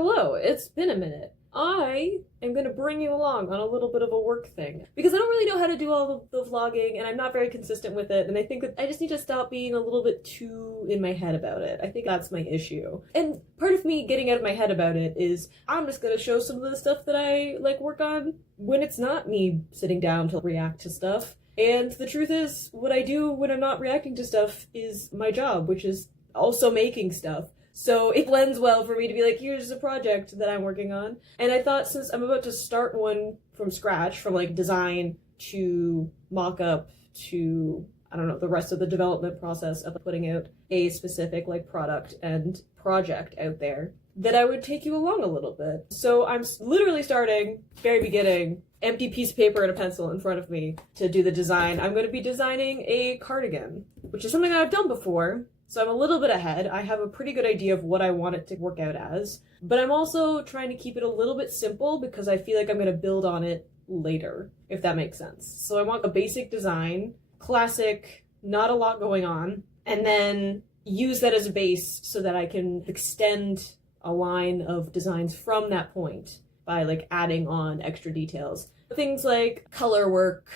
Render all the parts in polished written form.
Hello, it's been a minute. I am going to bring you along on a little bit of a work thing because I don't really know how to do all the vlogging and I'm not very consistent with it, and I think that I just need to stop being a little bit too in my head about it. I think that's my issue. And part of me getting out of my head about it is I'm just going to show some of the stuff that I work on when it's not me sitting down to react to stuff. And the truth is, what I do when I'm not reacting to stuff is my job, which is also making stuff. So it blends well for me to be like, here's a project that I'm working on. And I thought, since I'm about to start one from scratch, from design to mock-up to, I don't know, the rest of the development process of putting out a specific product and project out there, that I would take you along a little bit. So I'm literally starting, very beginning, empty piece of paper and a pencil in front of me to do the design. I'm going to be designing a cardigan, which is something I've done before. So I'm a little bit ahead. I have a pretty good idea of what I want it to work out as, but I'm also trying to keep it a little bit simple because I feel like I'm going to build on it later, if that makes sense. So I want a basic design, classic, not a lot going on, and then use that as a base so that I can extend a line of designs from that point by adding on extra details. Things like color work.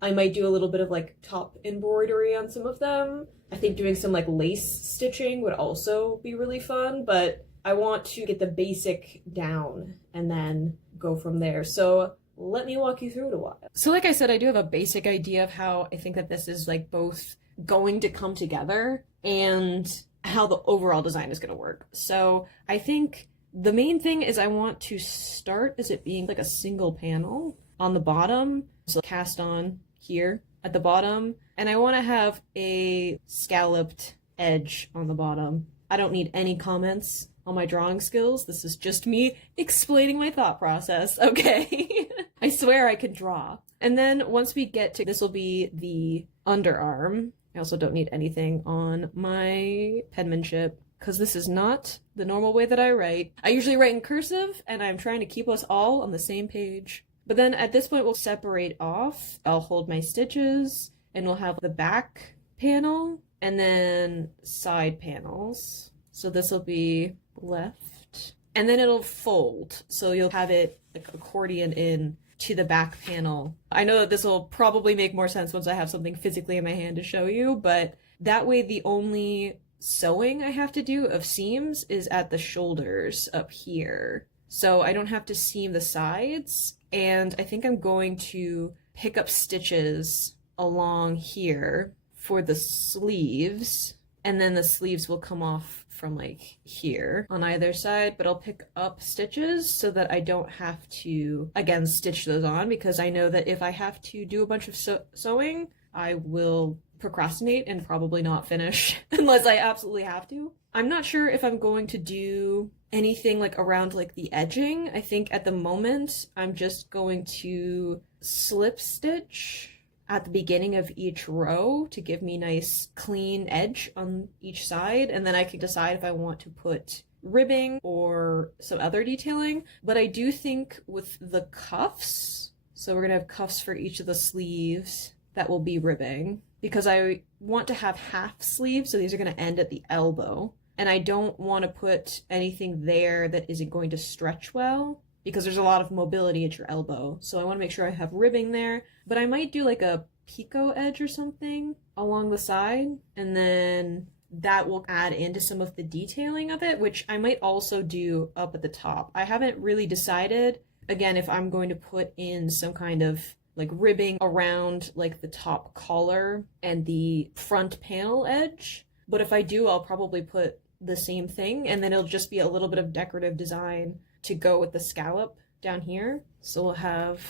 I might do a little bit of top embroidery on some of them. I think doing some lace stitching would also be really fun, but I want to get the basic down and then go from there. So let me walk you through it a while. So like I said, I do have a basic idea of how I think that this is both going to come together and how the overall design is going to work. So I think the main thing is I want to start as it being a single panel on the bottom. So cast on here at the bottom, and I want to have a scalloped edge on the bottom. I don't need any comments on my drawing skills. This is just me explaining my thought process, okay? I swear I can draw. And then once we get to, this will be the underarm. I also don't need anything on my penmanship because this is not the normal way that I write. I usually write in cursive, and I'm trying to keep us all on the same page. But then at this point, we'll separate off. I'll hold my stitches, and we'll have the back panel and then side panels. So this will be left, and then it'll fold. So you'll have it accordion in to the back panel. I know that this will probably make more sense once I have something physically in my hand to show you, but that way the only sewing I have to do of seams is at the shoulders up here. So I don't have to seam the sides. And I think I'm going to pick up stitches along here for the sleeves, and then the sleeves will come off from here on either side, but I'll pick up stitches so that I don't have to, again, stitch those on, because I know that if I have to do a bunch of sewing, I will procrastinate and probably not finish unless I absolutely have to. I'm not sure if I'm going to do anything around the edging. I think at the moment I'm just going to slip stitch at the beginning of each row to give me nice clean edge on each side, and then I can decide if I want to put ribbing or some other detailing. But I do think with the cuffs, so we're gonna have cuffs for each of the sleeves, that will be ribbing, because I want to have half sleeves, so these are going to end at the elbow, and I don't want to put anything there that isn't going to stretch well, because there's a lot of mobility at your elbow. So I want to make sure I have ribbing there, but I might do a picot edge or something along the side, and then that will add into some of the detailing of it, which I might also do up at the top. I haven't really decided, again, if I'm going to put in some kind of ribbing around the top collar and the front panel edge. But if I do, I'll probably put the same thing, and then it'll just be a little bit of decorative design to go with the scallop down here. So we'll have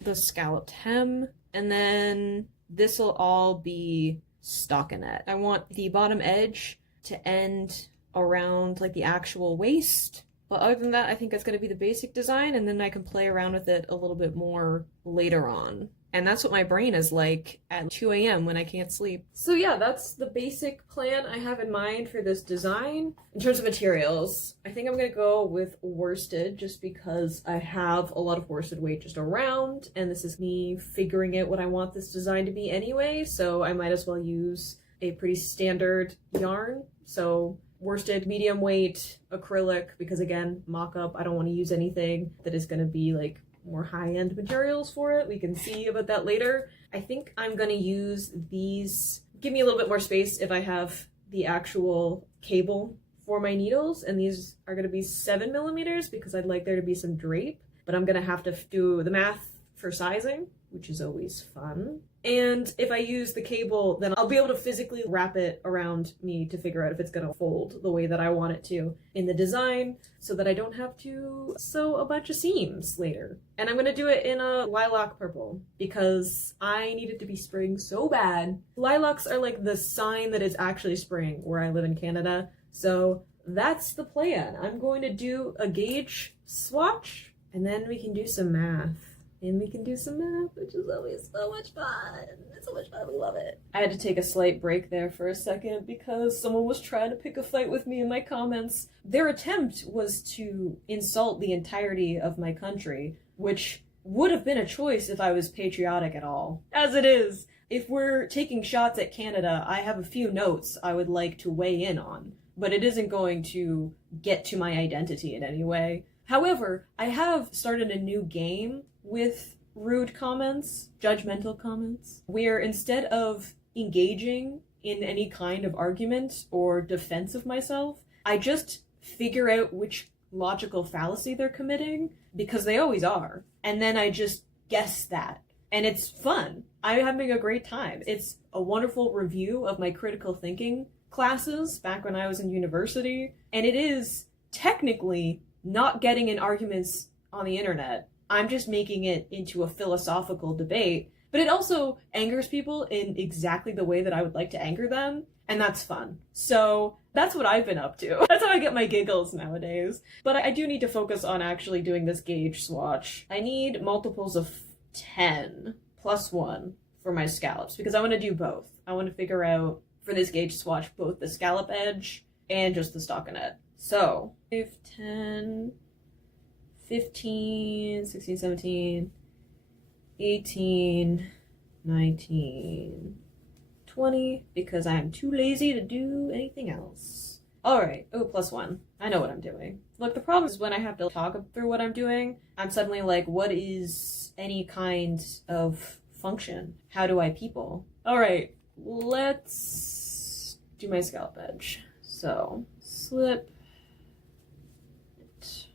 the scalloped hem, and then this will all be stockinette. I want the bottom edge to end around the actual waist. But other than that, I think that's going to be the basic design, and then I can play around with it a little bit more later on. And that's what my brain is like at 2 a.m. when I can't sleep. So yeah, that's the basic plan I have in mind for this design. In terms of materials, I think I'm going to go with worsted just because I have a lot of worsted weight just around, and this is me figuring out what I want this design to be anyway, so I might as well use a pretty standard yarn. So worsted medium weight acrylic because, again, mock-up, I don't want to use anything that is going to be like more high-end materials for it. We can see about that later. I think I'm going to use these. Give me a little bit more space if I have the actual cable for my needles, and these are going to be 7mm because I'd like there to be some drape, but I'm going to have to do the math for sizing, which is always fun. And if I use the cable, then I'll be able to physically wrap it around me to figure out if it's going to fold the way that I want it to in the design so that I don't have to sew a bunch of seams later. And I'm going to do it in a lilac purple because I need it to be spring so bad. Lilacs are like the sign that it's actually spring where I live in Canada. So that's the plan. I'm going to do a gauge swatch and then we can do some math. And we can do some math, which is always so much fun. It's so much fun. We love it. I had to take a slight break there for a second because someone was trying to pick a fight with me in my comments. Their attempt was to insult the entirety of my country, which would have been a choice if I was patriotic at all. As it is, if we're taking shots at Canada, I have a few notes I would like to weigh in on, but it isn't going to get to my identity in any way. However, I have started a new game with rude comments, judgmental comments, where instead of engaging in any kind of argument or defense of myself, I just figure out which logical fallacy they're committing, because they always are, and then I just guess that. And it's fun. I'm having a great time. It's a wonderful review of my critical thinking classes back when I was in university, and it is technically not getting in arguments on the internet. I'm just making it into a philosophical debate, but it also angers people in exactly the way that I would like to anger them, and that's fun. So that's what I've been up to. That's how I get my giggles nowadays. But I do need to focus on actually doing this gauge swatch. I need multiples of 10 plus 1 for my scallops, because I want to do both. I want to figure out, for this gauge swatch, both the scallop edge and just the stockinette. So, 5, 10... 15, 16, 17, 18, 19, 20, because I'm too lazy to do anything else. Alright, oh, plus 1. I know what I'm doing. Look, the problem is when I have to talk through what I'm doing, I'm suddenly like, what is any kind of function? How do I people? Alright, let's do my scallop edge. So, slip it.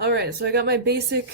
Alright, so I got my basic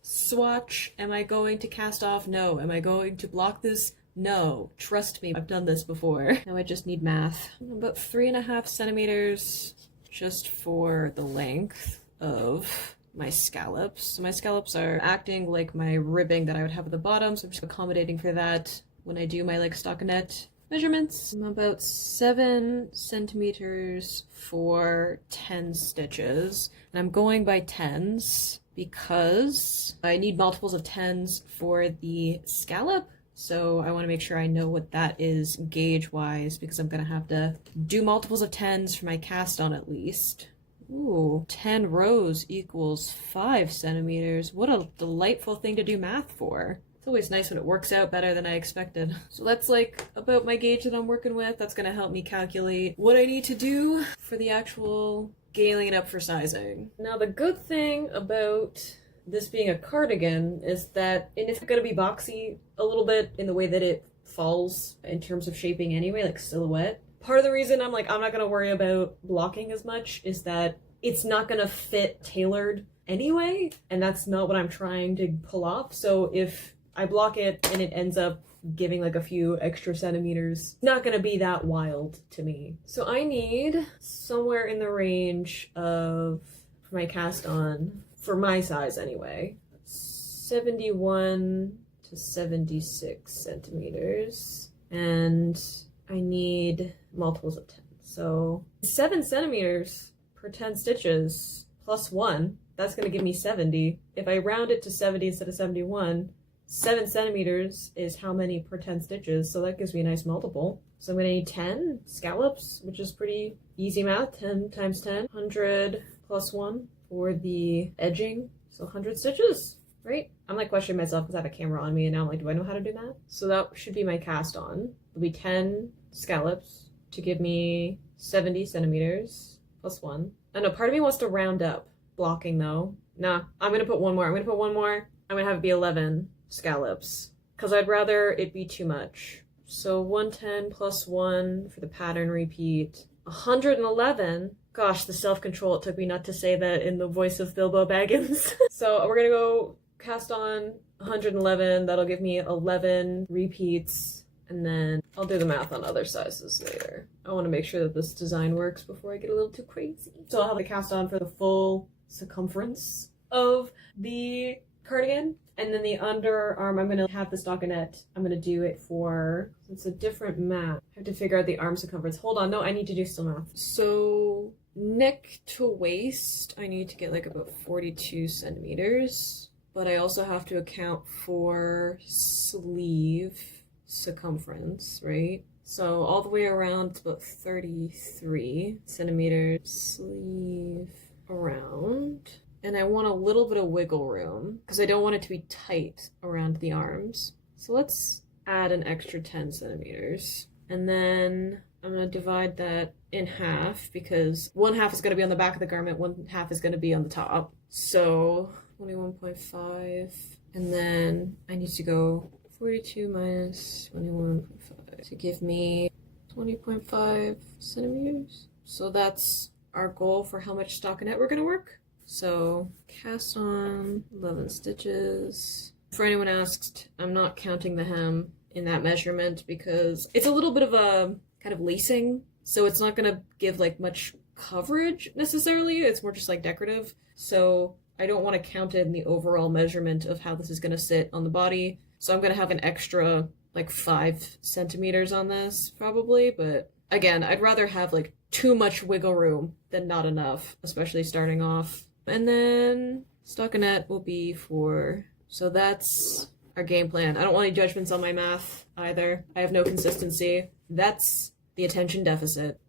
swatch. Am I going to cast off? No. Am I going to block this? No. Trust me, I've done this before. Now I just need math. About 3.5 centimeters just for the length of my scallops. So my scallops are acting like my ribbing that I would have at the bottom, so I'm just accommodating for that when I do my stockinette measurements. I'm about 7 centimeters for 10 stitches, and I'm going by tens because I need multiples of tens for the scallop, so I want to make sure I know what that is gauge wise, because I'm gonna have to do multiples of tens for my cast on at least. Ooh, 10 rows equals 5 centimeters. What a delightful thing to do math for. It's always nice when it works out better than I expected. So that's about my gauge that I'm working with. That's gonna help me calculate what I need to do for the actual scaling it up for sizing. Now the good thing about this being a cardigan is that it's gonna be boxy a little bit in the way that it falls in terms of shaping anyway, like silhouette. Part of the reason I'm not gonna worry about blocking as much is that it's not gonna fit tailored anyway, and that's not what I'm trying to pull off. So if I block it and it ends up giving like a few extra centimeters. Not gonna be that wild to me. So I need somewhere in the range of, for my cast on, for my size anyway, 71 to 76 centimeters. And I need multiples of 10. So 7 centimeters per 10 stitches plus 1, that's going to give me 70. If I round it to 70 instead of 71, 7 centimeters is how many per 10 stitches, so that gives me a nice multiple. So I'm going to need 10 scallops, which is pretty easy math. 10 times 10, 100 plus 1 for the edging, so 100 stitches, right? I'm like questioning myself because I have a camera on me and now I'm like, do I know how to do math? So that should be my cast on. It'll be 10 scallops to give me 70 centimeters plus 1. I know part of me wants to round up. Blocking though. Nah, I'm gonna put one more. I'm gonna have it be 11 scallops because I'd rather it be too much. So 110 plus 1 for the pattern repeat. 111. Gosh, the self-control it took me not to say that in the voice of Bilbo Baggins. So we're gonna go cast on 111. That'll give me 11 repeats. And then I'll do the math on other sizes later. I want to make sure that this design works before I get a little too crazy. So I'll have the cast on for the full circumference of the cardigan. And then the underarm, I'm going to have the stockinette. I'm going to do it for, it's a different map. I have to figure out the arm circumference. Hold on, no, I need to do still math. So neck to waist, I need to get like about 42 centimeters. But I also have to account for sleeve circumference, right? So all the way around it's about 33 centimeters sleeve around. And I want a little bit of wiggle room because I don't want it to be tight around the arms. So let's add an extra 10 centimeters. And then I'm going to divide that in half because one half is going to be on the back of the garment, one half is going to be on the top. So 21.5. And then I need to go 42 minus 21.5 to give me 20.5 centimeters. So that's our goal for how much stockinette we're going to work. So cast on 11 stitches. For anyone asked, I'm not counting the hem in that measurement because it's a little bit of a kind of lacing. So it's not going to give like much coverage necessarily. It's more just like decorative. So I don't want to count it in the overall measurement of how this is going to sit on the body. So I'm going to have an extra like 5 centimeters on this probably, but again, I'd rather have like too much wiggle room than not enough, especially starting off. And then stockinette will be for, so that's our game plan. I don't want any judgments on my math either. I have no consistency. That's the attention deficit.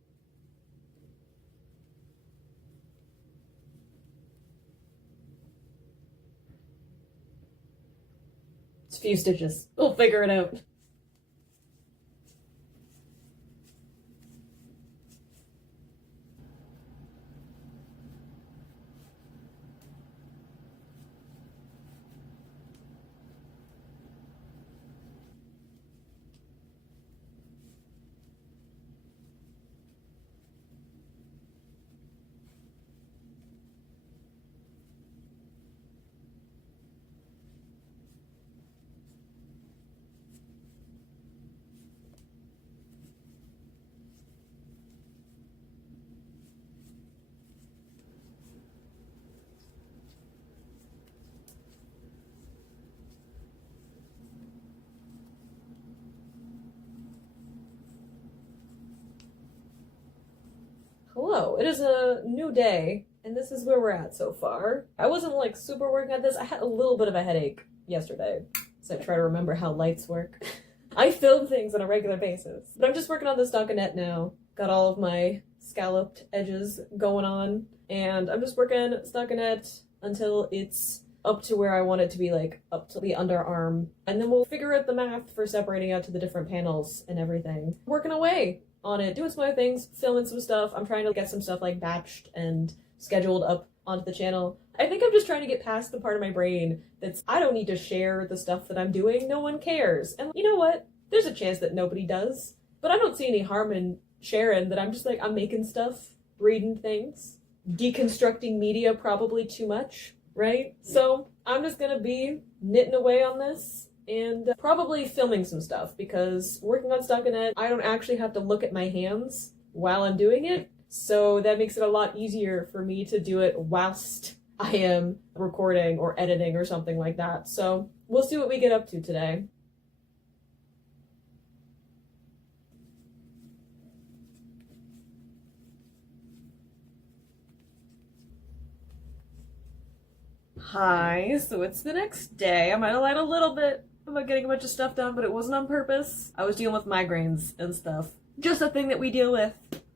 It's a few stitches. We'll figure it out. Hello, it is a new day, and this is where we're at so far. I wasn't like super working at this. I had a little bit of a headache yesterday, so I try to remember how lights work. I film things on a regular basis, but I'm just working on the stockinette now. Got all of my scalloped edges going on, and I'm just working stockinette until it's up to where I want it to be, like up to the underarm, and then we'll figure out the math for separating out to the different panels and everything. Working away on it, doing some other things, filming some stuff. I'm trying to get some stuff like batched and scheduled up onto the channel. I think I'm just trying to get past the part of my brain that's, I don't need to share the stuff that I'm doing. No one cares. And you know what? There's a chance that nobody does. But I don't see any harm in sharing that I'm just like, I'm making stuff, reading things, deconstructing media probably too much, right? So I'm just gonna be knitting away on this and probably filming some stuff, because working on stockinette, I don't actually have to look at my hands while I'm doing it, so that makes it a lot easier for me to do it whilst I am recording or editing or something like that. So we'll see what we get up to today. Hi, so it's the next day. I might have lied a little bit about getting a bunch of stuff done, but it wasn't on purpose. I was dealing with migraines and stuff. Just a thing that we deal with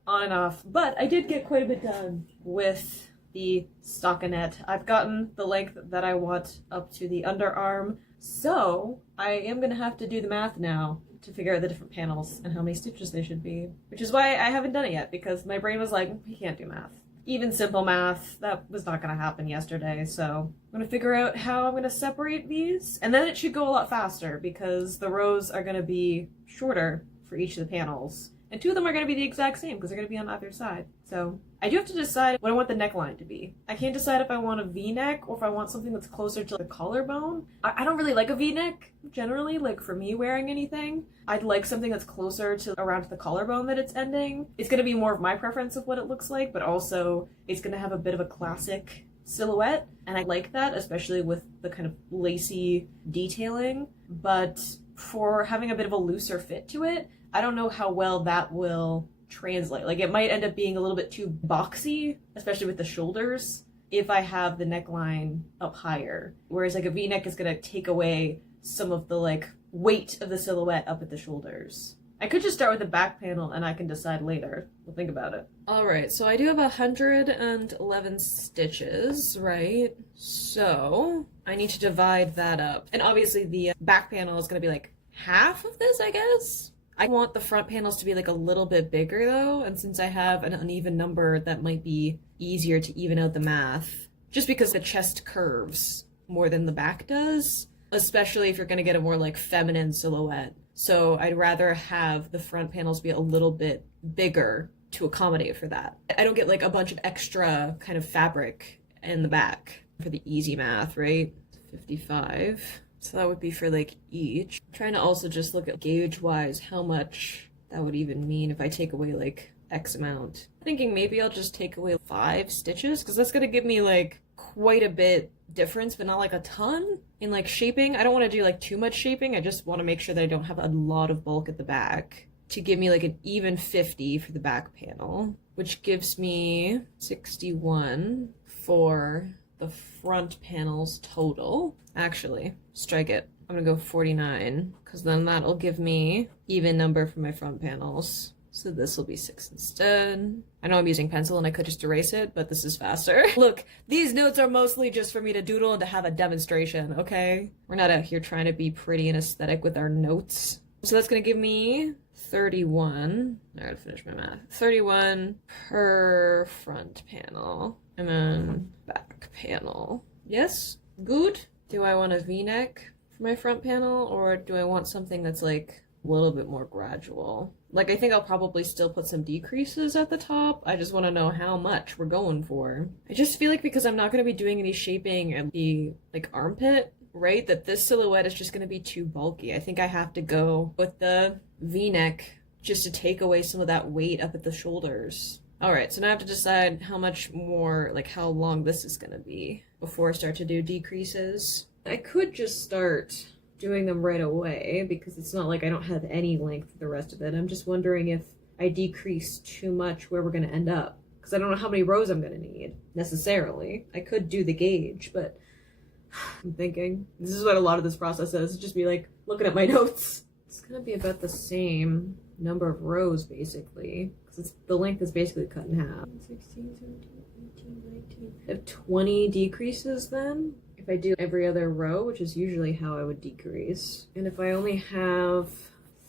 on and off. But I did get quite a bit done with the stockinette. I've gotten the length that I want up to the underarm, so I am gonna have to do the math now to figure out the different panels and how many stitches they should be. Which is why I haven't done it yet, because my brain was like, we can't do math. Even simple math, that was not going to happen yesterday, so I'm going to figure out how I'm going to separate these, and then it should go a lot faster because the rows are going to be shorter for each of the panels, and two of them are going to be the exact same because they're going to be on either side. So I do have to decide what I want the neckline to be. I can't decide if I want a V-neck or if I want something that's closer to the collarbone. I don't really like a V-neck generally, like for me wearing anything. I'd like something that's closer to around the collarbone that it's ending. It's going to be more of my preference of what it looks like, but also it's going to have a bit of a classic silhouette, and I like that, especially with the kind of lacy detailing. But for having a bit of a looser fit to it, I don't know how well that will translate. Like, it might end up being a little bit too boxy, especially with the shoulders, if I have the neckline up higher. Whereas like a V-neck is going to take away some of the like weight of the silhouette up at the shoulders. I could just start with the back panel and I can decide later. We'll think about it. Alright, so I do have 111 stitches, right? So I need to divide that up. And obviously the back panel is going to be like half of this, I guess? I want the front panels to be like a little bit bigger though, and since I have an uneven number, that might be easier to even out the math. Just because the chest curves more than the back does, especially if you're going to get a more like feminine silhouette. So I'd rather have the front panels be a little bit bigger to accommodate for that. I don't get like a bunch of extra kind of fabric in the back for the easy math, right? 55. So that would be for like each. I'm trying to also just look at gauge wise how much that would even mean if I take away like X amount. Thinking maybe I'll just take away 5 stitches because that's gonna give me like quite a bit difference, but not like a ton in like shaping. I don't want to do like too much shaping. I just want to make sure that I don't have a lot of bulk at the back to give me like an even 50 for the back panel, which gives me 61 for the front panels total. Actually, strike it. I'm gonna go 49 because then that'll give me even number for my front panels. So this will be 6 instead. I know I'm using pencil and I could just erase it, but this is faster. Look, these notes are mostly just for me to doodle and to have a demonstration, okay? We're not out here trying to be pretty and aesthetic with our notes. So that's gonna give me 31. I gotta finish my math. 31 per front panel. And then back panel. Yes? Good? Do I want a V-neck for my front panel, or do I want something that's like a little bit more gradual? Like, I think I'll probably still put some decreases at the top. I just want to know how much we're going for. I just feel like because I'm not going to be doing any shaping at the like armpit, right, that this silhouette is just going to be too bulky. I think I have to go with the V-neck just to take away some of that weight up at the shoulders. Alright, so now I have to decide how much more, like how long this is going to be before I start to do decreases. I could just start doing them right away because it's not like I don't have any length for the rest of it. I'm just wondering if I decrease too much where we're going to end up, because I don't know how many rows I'm going to need necessarily. I could do the gauge, but I'm thinking this is what a lot of this process is, just be like looking at my notes. It's going to be about the same number of rows basically, because the length is basically cut in half. 16, 17, 18, 19. I have 20 decreases then if I do every other row, which is usually how I would decrease. And if I only have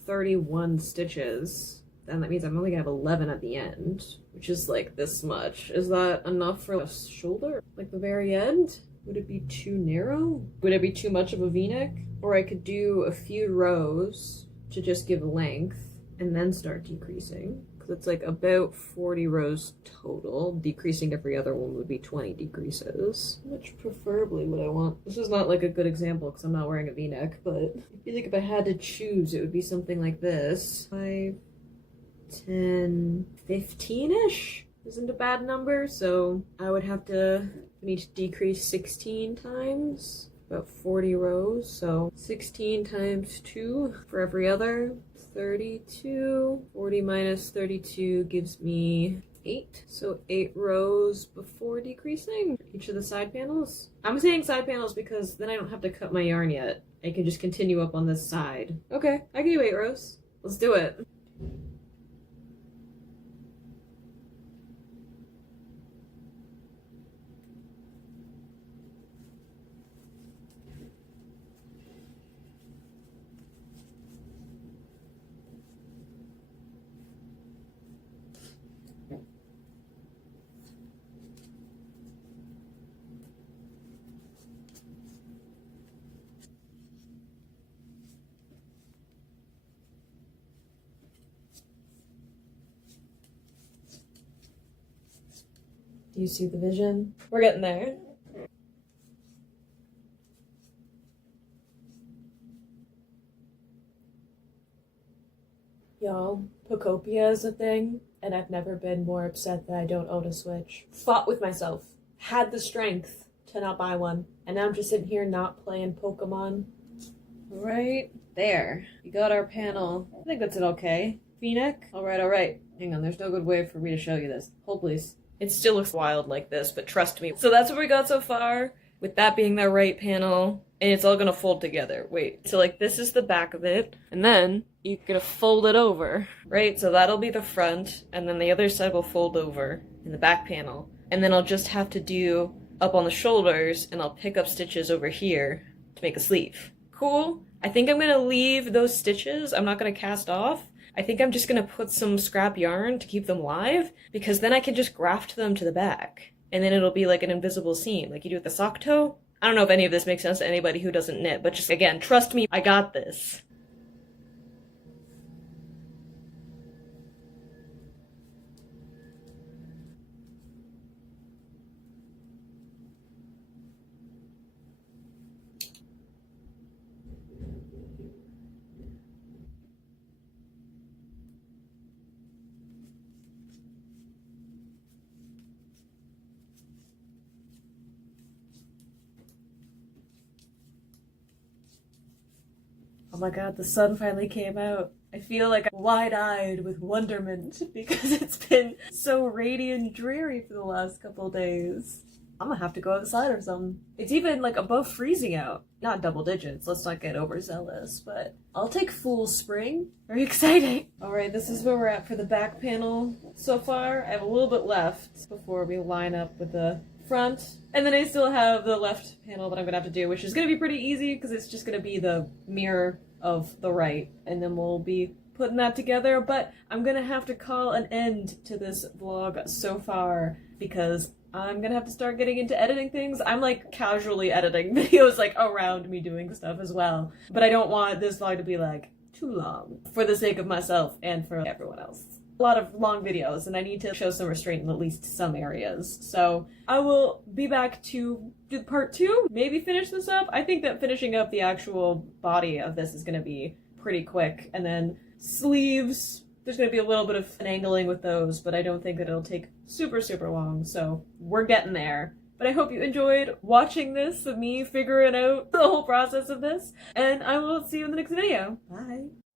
31 stitches, then that means I'm only gonna have 11 at the end, which is like this much. Is that enough for a shoulder? Like the very end? Would it be too narrow? Would it be too much of a V-neck? Or I could do a few rows to just give length and then start decreasing. because it's like about 40 rows total. Decreasing every other one would be 20 decreases. Which preferably would I want? This is not like a good example because I'm not wearing a v-neck, but I feel like if I had to choose, it would be something like this. 5, 10, 15-ish isn't a bad number, so I would have to need to decrease 16 times. About 40 rows, so 16 times 2 for every other. 32. 40 minus 32 gives me 8. So 8 rows before decreasing each of the side panels. I'm saying side panels because then I don't have to cut my yarn yet. I can just continue up on this side. Okay, I can do 8 rows. Let's do it. Do you see the vision? We're getting there. Y'all, Pocopia is a thing, and I've never been more upset that I don't own a Switch. Fought with myself. Had the strength to not buy one. And now I'm just sitting here not playing Pokemon. Right there. We got our panel. I think that's an okay v-neck. Alright. Hang on, there's no good way for me to show you this. Hold please. It still looks wild like this, but trust me. So that's what we got so far, with that being the right panel, and it's all gonna fold together. Wait, so like this is the back of it, and then you're gonna fold it over, right? So that'll be the front, and then the other side will fold over in the back panel. And then I'll just have to do up on the shoulders, and I'll pick up stitches over here to make a sleeve. Cool? I think I'm gonna leave those stitches. I'm not gonna cast off. I think I'm just gonna put some scrap yarn to keep them live, because then I can just graft them to the back. And then it'll be like an invisible seam, like you do with the sock toe. I don't know if any of this makes sense to anybody who doesn't knit, but just again, trust me, I got this. Oh my god, the sun finally came out. I feel like I'm wide-eyed with wonderment because it's been so radiant dreary for the last couple days. I'm gonna have to go outside or something. It's even like above freezing out. Not double digits, let's not get overzealous, but I'll take full spring. Very exciting. Alright, this is where we're at for the back panel so far. I have a little bit left before we line up with the front. And then I still have the left panel that I'm gonna have to do, which is gonna be pretty easy because it's just gonna be the mirror of the right. And then we'll be putting that together, but I'm gonna have to call an end to this vlog so far because I'm gonna have to start getting into editing things. I'm like casually editing videos like around me doing stuff as well. But I don't want this vlog to be like too long for the sake of myself and for everyone else. A lot of long videos and I need to show some restraint in at least some areas. So I will be back to do part 2, maybe finish this up. I think that finishing up the actual body of this is gonna be pretty quick. And then sleeves, there's going to be a little bit of finagling with those, but I don't think that it'll take super long, so we're getting there. But I hope you enjoyed watching this, of me figuring out the whole process of this, and I will see you in the next video. Bye!